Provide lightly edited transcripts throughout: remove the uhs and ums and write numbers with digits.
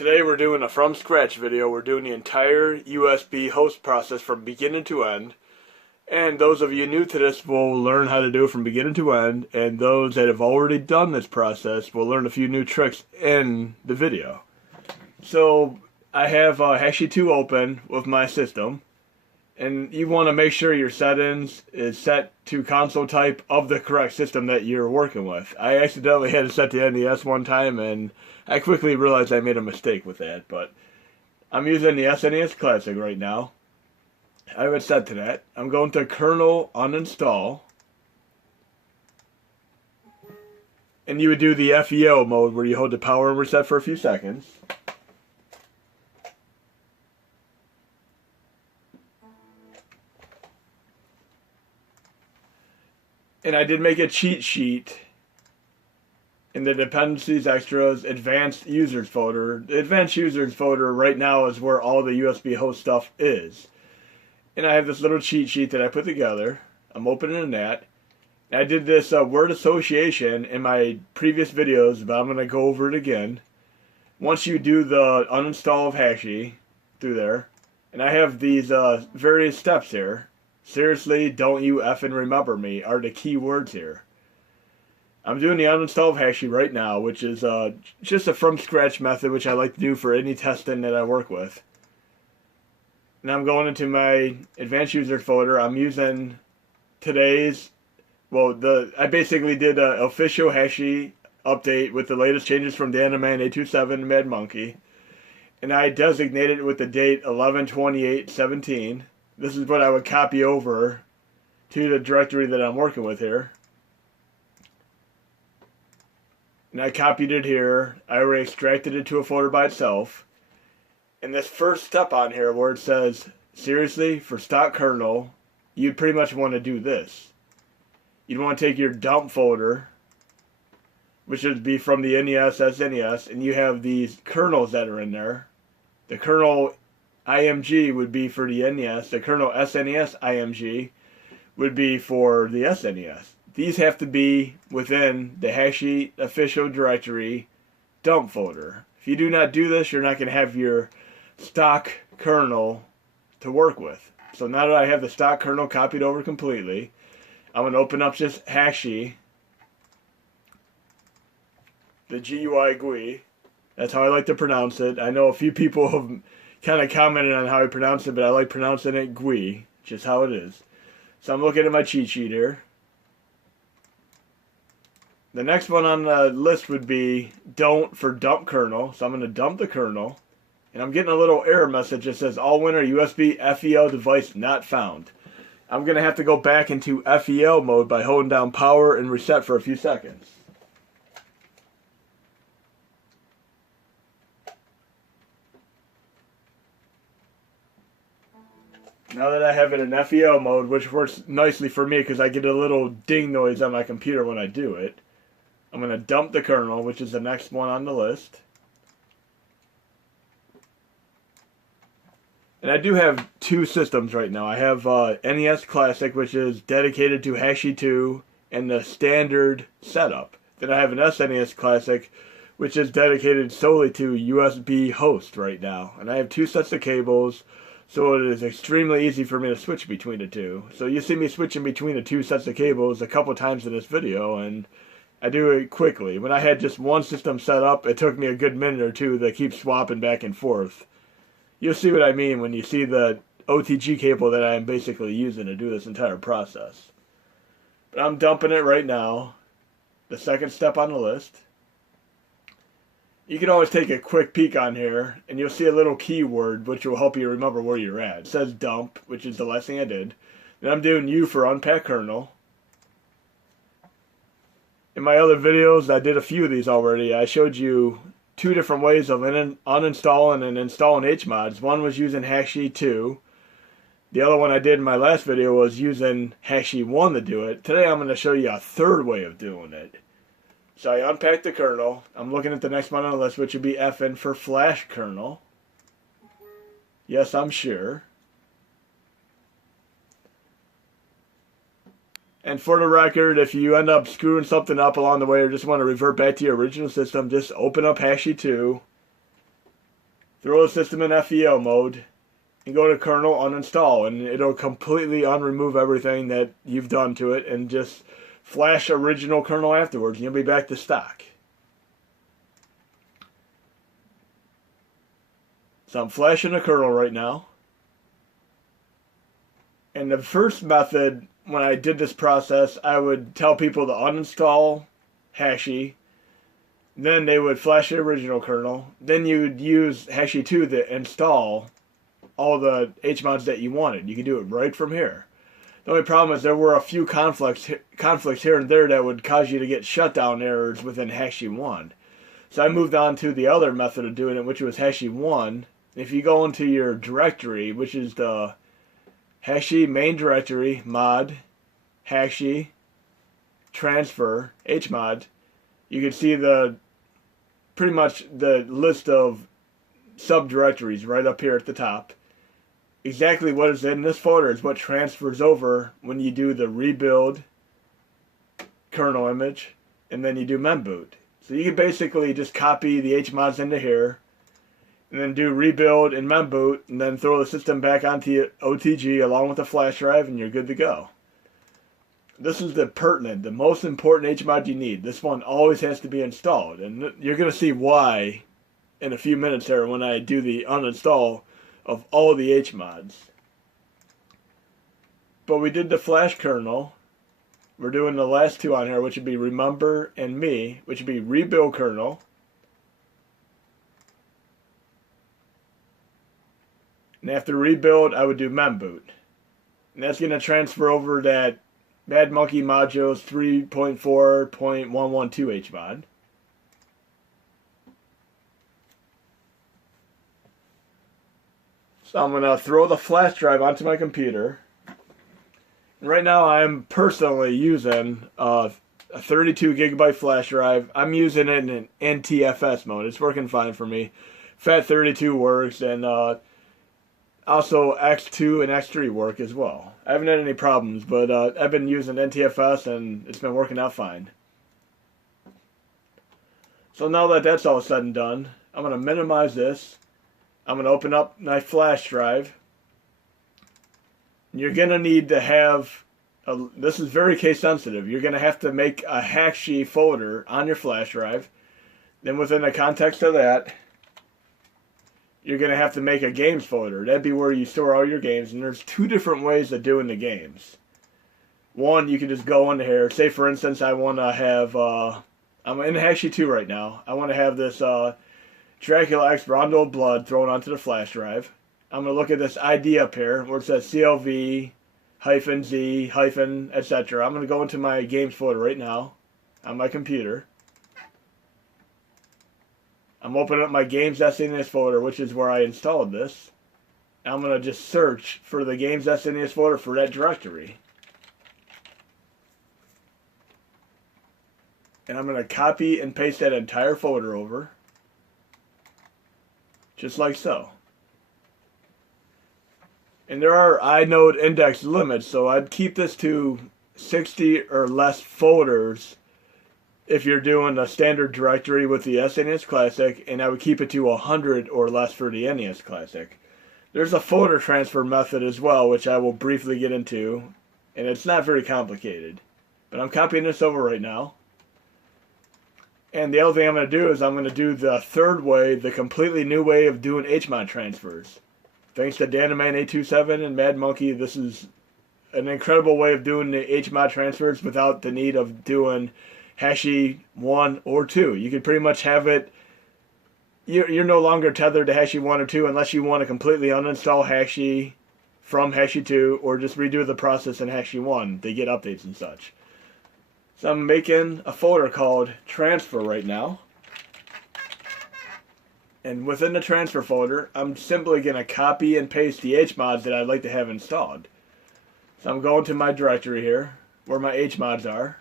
Today we're doing a from scratch video. We're doing the entire USB host process from beginning to end. And those of you new to this will learn how to do it from beginning to end. And those that have already done this process will learn a few new tricks in the video. So I have HMOD 2 open with my system. And you want to make sure your settings is set to console type of the correct system that you're working with. I accidentally had it set to NES one time, and I quickly realized I made a mistake with that. But I'm using the SNES Classic right now. I have it set to that. I'm going to kernel uninstall. And you would do the FEO mode where you hold the power and reset for a few seconds. And I did make a cheat sheet in the dependencies, extras, advanced users folder. The advanced users folder right now is where all the USB host stuff is. And I have this little cheat sheet that I put together. I'm opening that. And I did this word association in my previous videos, but I'm going to go over it again. Once you do the uninstall of HMOD through there, and I have these various steps here. Seriously, don't you effing remember me are the key words here. I'm doing the uninstall of HMOD right now, which is just a from scratch method, which I like to do for any testing that I work with. And I'm going into my advanced users folder. I'm using today's, I basically did an official HMOD update with the latest changes from the Anime 827 madmonkey. And I designated it with the date 11/28/17. This is what I would copy over to the directory that I'm working with here. And I copied it here. I already extracted it to a folder by itself. And this first step on here where it says, seriously, for stock kernel, you'd pretty much want to do this. You'd want to take your dump folder, which would be from the NES, SNES, and you have these kernels that are in there. The kernel IMG would be for the NES. The kernel SNES IMG would be for the SNES. These have to be within the HMOD official directory dump folder. If you do not do this, you're not going to have your stock kernel to work with. So now that I have the stock kernel copied over completely, I'm going to open up just HMOD, the GUI GUI. That's how I like to pronounce it. I know a few people have kind of commented on how I pronounce it, but I like pronouncing it GUI, which is how it is. So I'm looking at my cheat sheet here. The next one on the list would be don't for dump kernel. So I'm going to dump the kernel. And I'm getting a little error message that says all winner USB FEO device not found. I'm going to have to go back into FEO mode by holding down power and reset for a few seconds. Now that I have it in FEO mode, which works nicely for me because I get a little ding noise on my computer when I do it, I'm going to dump the kernel, which is the next one on the list. And I do have two systems right now. I have NES Classic, which is dedicated to HMOD 2 and the standard setup. Then I have an SNES Classic, which is dedicated solely to USB host right now. And I have two sets of cables, so it is extremely easy for me to switch between the two. So you see me switching between the two sets of cables a couple times in this video, and I do it quickly. When I had just one system set up, it took me a good minute or two to keep swapping back and forth. You'll see what I mean when you see the OTG cable that I am basically using to do this entire process. But I'm dumping it right now. The second step on the list. You can always take a quick peek on here, and you'll see a little keyword which will help you remember where you're at. It says dump, which is the last thing I did. Then I'm doing U for unpack kernel. In my other videos, I did a few of these already. I showed you two different ways of uninstalling and installing HMODs. One was using HMOD 2. The other one I did in my last video was using HMOD 1 to do it. Today I'm going to show you a third way of doing it. So I unpacked the kernel. I'm looking at the next one on the list, which would be FN for flash kernel. Yes, I'm sure. And for the record, if you end up screwing something up along the way or just want to revert back to your original system, just open up HMOD 2 throw the system in FEO mode, and go to kernel uninstall, and it'll completely unremove everything that you've done to it and just flash original kernel afterwards, and you'll be back to stock. So I'm flashing the kernel right now. And the first method, when I did this process, I would tell people to uninstall Hashi. Then they would flash the original kernel. Then you would use Hashi2 to install all the HMODs that you wanted. You could do it right from here. The only problem is there were a few conflicts here and there that would cause you to get shutdown errors within Hashi1. So I moved on to the other method of doing it, which was Hashi1. If you go into your directory, which is the Hashi main directory, mod, Hashi, transfer, HMOD, you can see pretty much the list of subdirectories right up here at the top. Exactly what is in this folder is what transfers over when you do the rebuild kernel image and then you do memboot. So you can basically just copy the HMODs into here and then do rebuild and memboot and then throw the system back onto OTG along with the flash drive and you're good to go. This is the most important HMOD you need. This one always has to be installed, and you're going to see why in a few minutes here when I do the uninstall of all the HMODs. But we did the flash kernel. We're doing the last two on here, which would be remember and me, which would be rebuild kernel. And after rebuild, I would do memboot. And that's going to transfer over that madmonkey modules 3.4.112 HMOD. So I'm going to throw the flash drive onto my computer. And right now I'm personally using a 32 gigabyte flash drive. I'm using it in an NTFS mode. It's working fine for me. FAT32 works, and also X2 and X3 work as well. I haven't had any problems, but I've been using NTFS and it's been working out fine. So now that that's all said and done, I'm going to minimize this. I'm going to open up my flash drive. You're going to need to have, this is very case sensitive, you're going to have to make a Hashi folder on your flash drive. Then within the context of that, you're going to have to make a games folder. That'd be where you store all your games. And there's two different ways of doing the games. One, you can just go into here. Say, for instance, I want to have, I'm in Hashi 2 right now. I want to have this Dracula X Rondo of Blood thrown onto the flash drive. I'm going to look at this ID up here where it says CLV, -Z, etc. I'm going to go into my games folder right now on my computer. I'm opening up my games SNES folder, which is where I installed this. I'm going to just search for the games SNES folder for that directory. And I'm going to copy and paste that entire folder over. Just like so. And there are inode index limits, so I'd keep this to 60 or less folders if you're doing a standard directory with the SNES Classic, and I would keep it to 100 or less for the NES Classic. There's a folder transfer method as well, which I will briefly get into, and it's not very complicated. But I'm copying this over right now. And the other thing I'm going to do is I'm going to do the third way, the completely new way of doing HMOD transfers. Thanks to Danaman827 and madmonkey, this is an incredible way of doing the HMOD transfers without the need of doing Hashi 1 or 2. You could pretty much have it, you're no longer tethered to Hashi 1 or 2 unless you want to completely uninstall Hashi from Hashi 2 or just redo the process in Hashi 1 to get updates and such. So I'm making a folder called transfer right now. And within the transfer folder, I'm simply going to copy and paste the HMODs that I'd like to have installed. So I'm going to my directory here, where my HMODs are.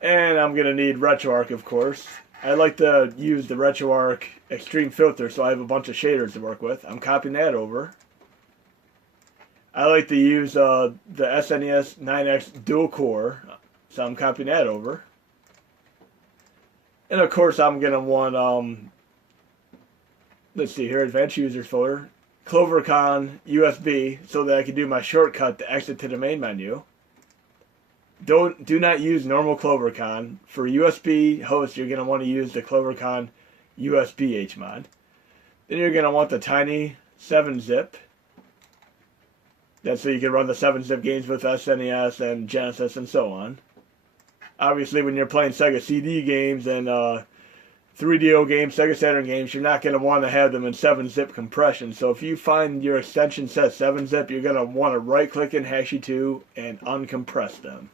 And I'm going to need RetroArch, of course. I like to use the RetroArch Extreme Filter, so I have a bunch of shaders to work with. I'm copying that over. I like to use the SNES 9X Dual Core, so I'm copying that over. And of course, I'm going to want let's see here, advanced users folder, CloverCon USB, so that I can do my shortcut to exit to the main menu. Do not use normal CloverCon. For USB host, you're going to want to use the CloverCon USB HMOD. Then you're going to want the tiny 7-zip. That's so you can run the 7-zip games with SNES and Genesis and so on. Obviously, when you're playing Sega CD games and 3DO games, Sega Saturn games, you're not going to want to have them in 7-zip compression. So if you find your extension says 7-zip, you're going to want to right-click in HashiTo and uncompress them.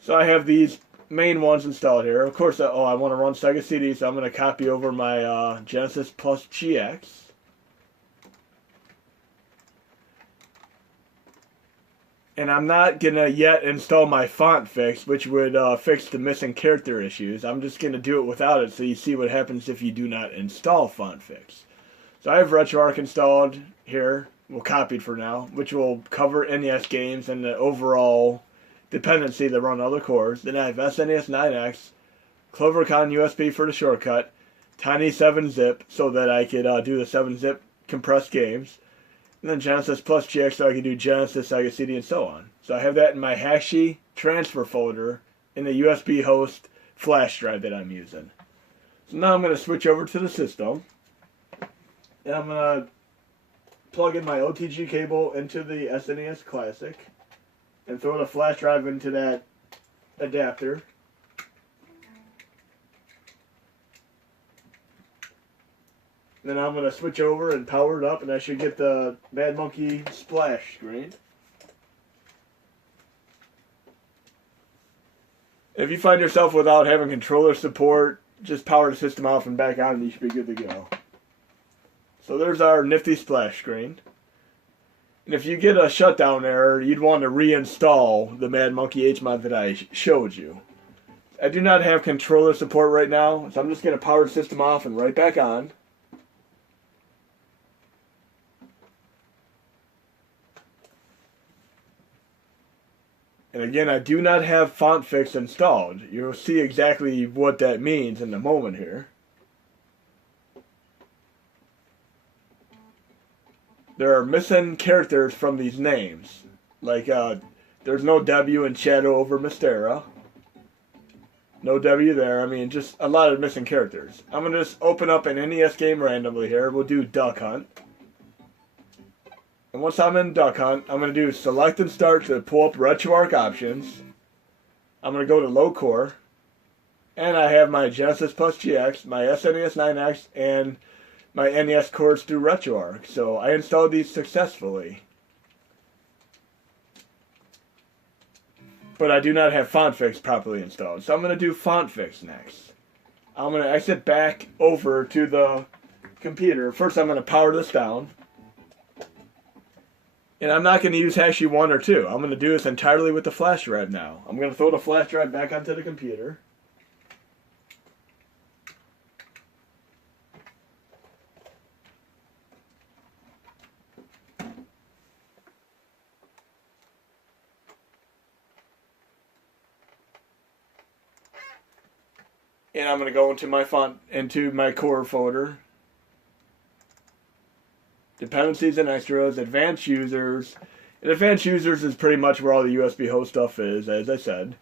So I have these main ones installed here. Of course, I want to run Sega CD, so I'm going to copy over my Genesis plus GX. And I'm not going to yet install my font fix, which would fix the missing character issues. I'm just going to do it without it so you see what happens if you do not install font fix. So I have RetroArch installed here, well copied for now, which will cover NES games and the overall dependency that run other cores. Then I have SNES 9X, CloverCon USB for the shortcut, tiny 7-zip so that I could do the 7-zip compressed games, and then Genesis plus GX so I can do Genesis, Sega CD, and so on. So I have that in my Hashi transfer folder in the USB host flash drive that I'm using. So now I'm going to switch over to the system, and I'm going to plug in my OTG cable into the SNES Classic and throw the flash drive into that adapter. Then I'm going to switch over and power it up, and I should get the madmonkey splash screen. If you find yourself without having controller support, just power the system off and back on and you should be good to go. So there's our nifty splash screen. And if you get a shutdown error, you'd want to reinstall the madmonkey HMOD that I showed you. I do not have controller support right now, so I'm just going to power the system off and right back on. And again, I do not have font fix installed. You'll see exactly what that means in a moment here. There are missing characters from these names. Like, there's no W in Shadow over Mystera. No W there. I mean, just a lot of missing characters. I'm going to just open up an NES game randomly here. We'll do Duck Hunt. And once I'm in Duck Hunt, I'm going to do Select and Start to pull up RetroArch options. I'm going to go to Low Core. And I have my Genesis plus GX, my SNES 9X, and my NES cores through RetroArch. So I installed these successfully. But I do not have font fix properly installed. So I'm going to do font fix next. I'm going to exit back over to the computer. First I'm going to power this down. And I'm not going to use Hashi 1 or 2. I'm going to do this entirely with the flash drive now. I'm going to throw the flash drive back onto the computer. And I'm going to go into my core folder. Dependencies and extras, advanced users. And advanced users is pretty much where all the USB host stuff is, as I said.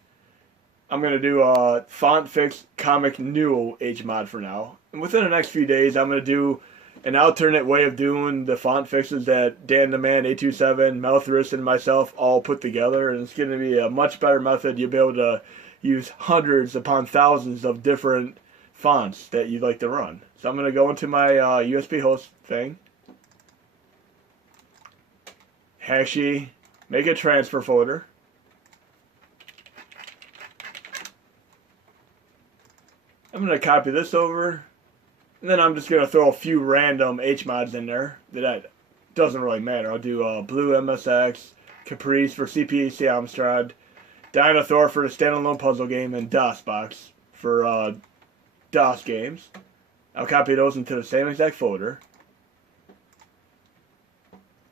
I'm going to do a font fix comic new HMOD for now. And within the next few days, I'm going to do an alternate way of doing the font fixes that Dan the Man, 827, Melthris, and myself all put together. And it's going to be a much better method. You'll be able to use hundreds upon thousands of different fonts that you'd like to run. So I'm going to go into my USB host thing. Hashi, make a transfer folder. I'm going to copy this over. And then I'm just going to throw a few random HMODs in there. Doesn't really matter. I'll do Blue MSX, Caprice for CPC Amstrad, Dinosaur for the standalone puzzle game, and DOSBox for DOS games. I'll copy those into the same exact folder.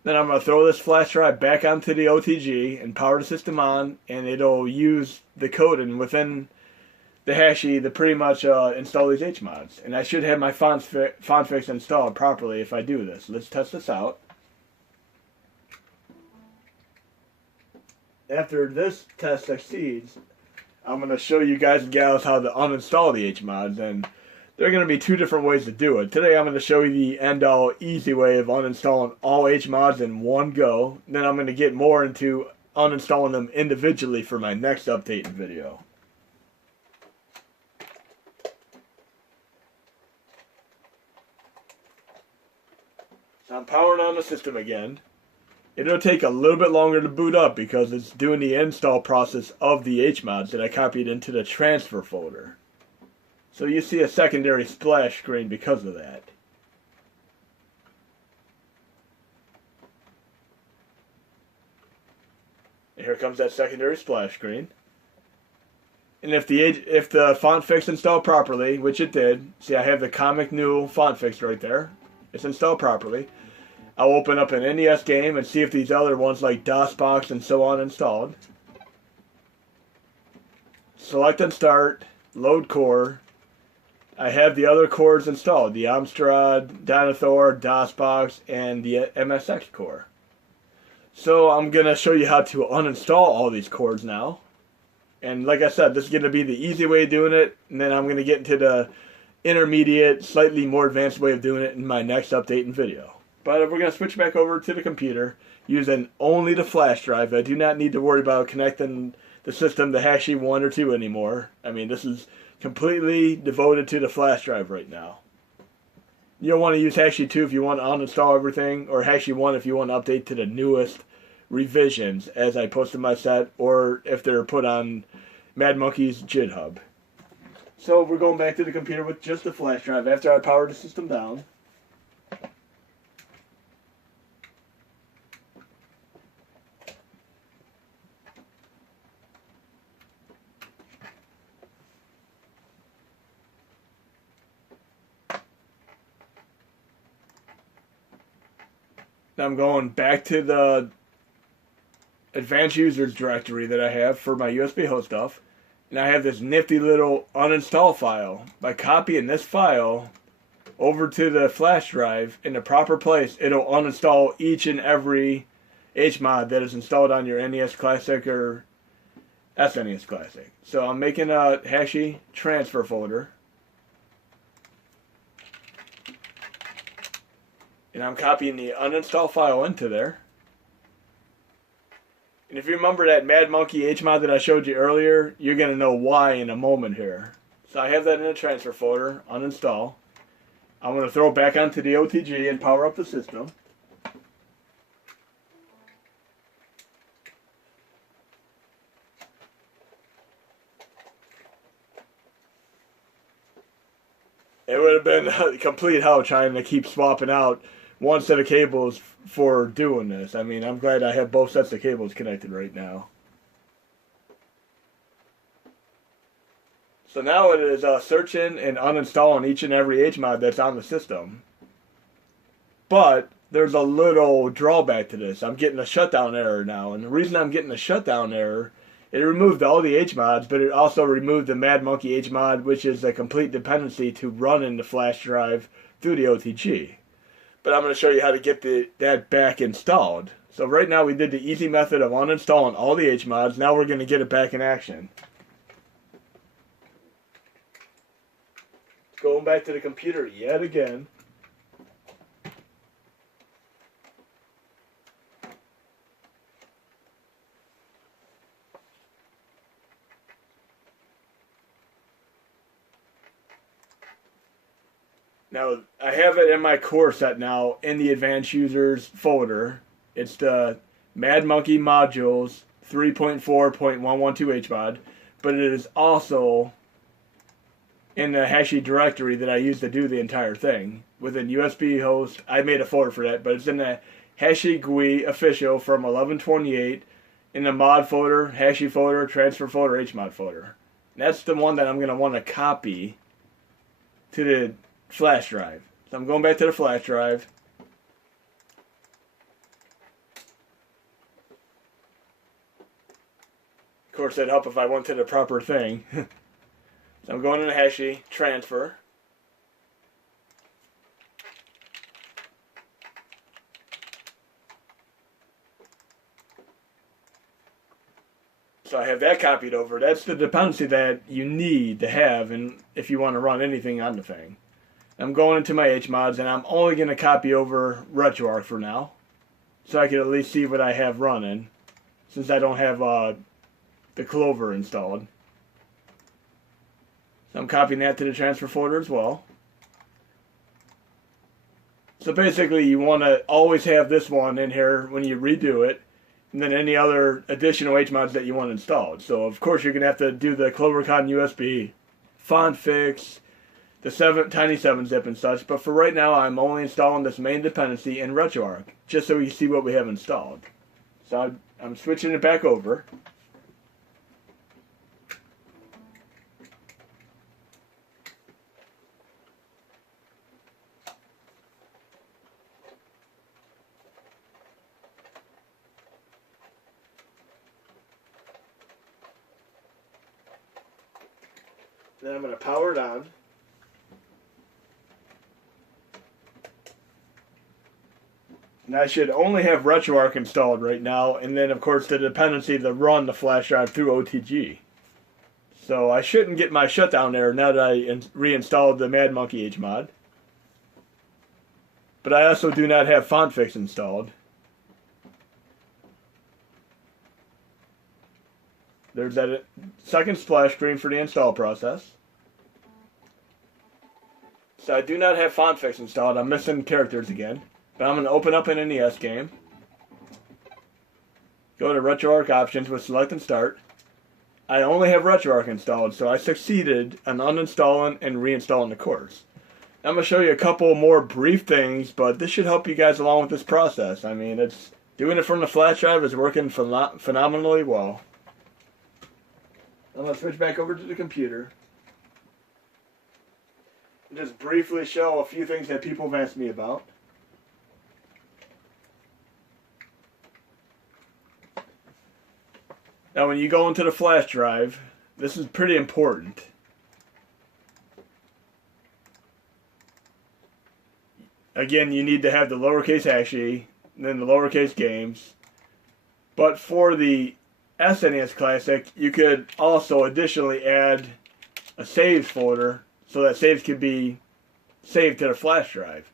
Then I'm going to throw this flash drive back onto the OTG and power the system on, and it'll use the code. And within the hashy to pretty much install these HMODs. And I should have my font fix installed properly if I do this. Let's test this out. After this test succeeds, I'm going to show you guys and gals how to uninstall the HMODs, and there are going to be two different ways to do it. Today I'm going to show you the end-all easy way of uninstalling all HMODs in one go. Then I'm going to get more into uninstalling them individually for my next update video. So I'm powering on the system again. It'll take a little bit longer to boot up because it's doing the install process of the HMODs that I copied into the transfer folder. So you see a secondary splash screen because of that. And here comes that secondary splash screen. And if the font fix installed properly, which it did, see I have the Comic New font fix right there. It's installed properly. I'll open up an NES game and see if these other ones like DOSBox and so on installed. Select and start, load core. I have the other cores installed, the Amstrad, Dinosaur, DOSBox, and the MSX core. So I'm going to show you how to uninstall all these cores now. And like I said, this is going to be the easy way of doing it, and then I'm going to get into the intermediate, slightly more advanced way of doing it in my next update and video. But we're going to switch back over to the computer using only the flash drive. I do not need to worry about connecting the system to Hashy 1 or 2 anymore. I mean, this is completely devoted to the flash drive right now. You'll want to use Hashy 2 if you want to uninstall everything, or Hashy 1 if you want to update to the newest revisions as I posted my set, or if they're put on MadMonkey's GitHub. So we're going back to the computer with just the flash drive after I powered the system down. Now I'm going back to the advanced users directory that I have for my USB host stuff. And I have this nifty little uninstall file. By copying this file over to the flash drive in the proper place, it'll uninstall each and every HMOD that is installed on your NES Classic or SNES Classic. So I'm making a Hashy transfer folder. And I'm copying the uninstall file into there. And if you remember that madmonkey HMOD that I showed you earlier, you're going to know why in a moment here. So I have that in a transfer folder, uninstall. I'm going to throw it back onto the OTG and power up the system. It would have been a complete hell trying to keep swapping out one set of cables for doing this. I mean, I'm glad I have both sets of cables connected right now. So now it is searching and uninstalling each and every HMOD that's on the system. But there's a little drawback to this. I'm getting a shutdown error now. And the reason I'm getting a shutdown error, it removed all the HMODs, but it also removed the madmonkey HMOD, which is a complete dependency to run in the flash drive through the OTG. But I'm going to show you how to get that back installed. So right now we did the easy method of uninstalling all the HMODs. Now we're going to get it back in action. Going back to the computer yet again. Now, I have it in my core set now in the Advanced Users folder. It's the madmonkey modules 3.4.112 HMOD, but it is also in the Hashy directory that I use to do the entire thing. Within USB host, I made a folder for that, but it's in the Hashy GUI official from 1128 in the mod folder, Hashy folder, transfer folder, HMOD folder. And that's the one that I'm going to want to copy to the flash drive. So I'm going back to the flash drive. Of course, that'd help if I went to the proper thing. So So I'm going into Hashy, transfer. So I have that copied over. That's the dependency that you need to have if you want to run anything on the thing. I'm going into my HMODs, and I'm only going to copy over RetroArch for now, so I can at least see what I have running, since I don't have the Clover installed. So I'm copying that to the transfer folder as well. So basically, you want to always have this one in here when you redo it, and then any other additional HMODs that you want installed. So of course, you're going to have to do the CloverCon USB, font fix, the tiny 7-zip and such, but for right now I'm only installing this main dependency in RetroArch, just so we can see what we have installed. So I'm switching it back over. Then I'm going to power it on. And I should only have RetroArch installed right now, and then of course the dependency to run the flash drive through OTG. So I shouldn't get my shutdown error now that I reinstalled the madmonkey HMOD. But I also do not have font fix installed. There's that second splash screen for the install process. So I do not have font fix installed. I'm missing characters again. But I'm going to open up an NES game. Go to RetroArch options with select and start. I only have RetroArch installed, so I succeeded in uninstalling and reinstalling the course. I'm going to show you a couple more brief things, but this should help you guys along with this process. I mean, doing it from the flash drive is working phenomenally well. I'm going to switch back over to the computer and just briefly show a few things that people have asked me about. Now when you go into the flash drive, this is pretty important. Again, you need to have the lowercase hashy, and then the lowercase games. But for the SNES Classic, you could also additionally add a saves folder so that saves could be saved to the flash drive.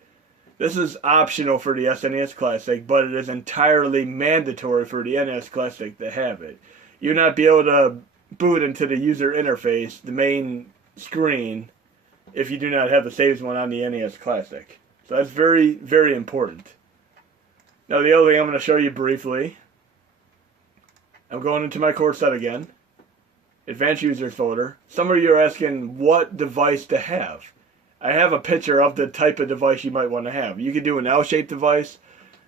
This is optional for the SNES Classic, but it is entirely mandatory for the NES Classic to have it. You'll not be able to boot into the user interface, the main screen, if you do not have the saves one on the NES Classic. So that's very, very important. Now the other thing I'm going to show you briefly, I'm going into my course set again, Advanced Users folder. Some of you are asking what device to have. I have a picture of the type of device you might want to have. You could do an L-shaped device.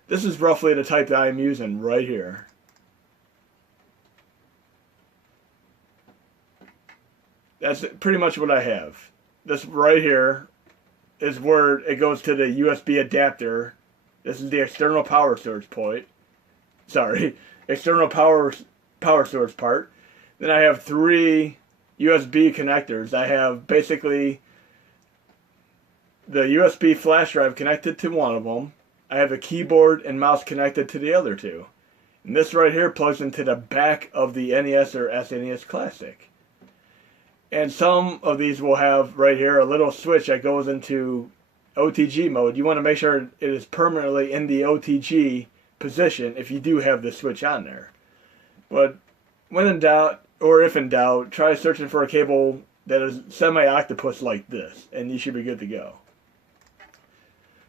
This is roughly the type that I'm using right here. That's pretty much what I have. This right here is where it goes to the USB adapter. This is the external power source point. Sorry, external power source part. Then I have 3 USB connectors. I have basically the USB flash drive connected to one of them. I have a keyboard and mouse connected to the other 2. And this right here plugs into the back of the NES or SNES Classic. And some of these will have right here a little switch that goes into OTG mode. You want to make sure it is permanently in the OTG position if you do have the switch on there. But when in doubt, or if in doubt, try searching for a cable that is semi-octopus like this, and you should be good to go.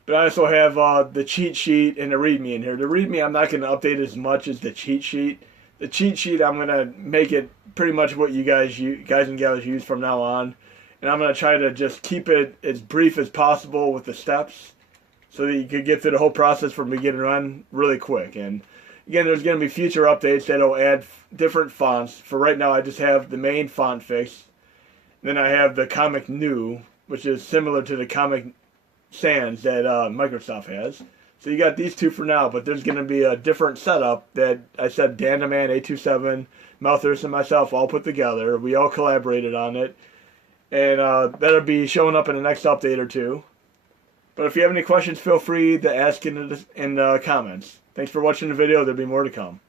But I also have the cheat sheet and the README in here. The README I'm not going to update as much as the cheat sheet. The cheat sheet, I'm going to make it pretty much what you guys and gals use from now on. And I'm going to try to just keep it as brief as possible with the steps so that you can get through the whole process from beginning to end really quick. And again, there's going to be future updates that will add different fonts. For right now, I just have the main font fix. Then I have the Comic New, which is similar to the Comic Sans that Microsoft has. So you got these 2 for now, but there's going to be a different setup that I said Dan the Man, 827, Malthus, and myself all put together. We all collaborated on it. And that'll be showing up in the next update or two. But if you have any questions, feel free to ask in the comments. Thanks for watching the video. There'll be more to come.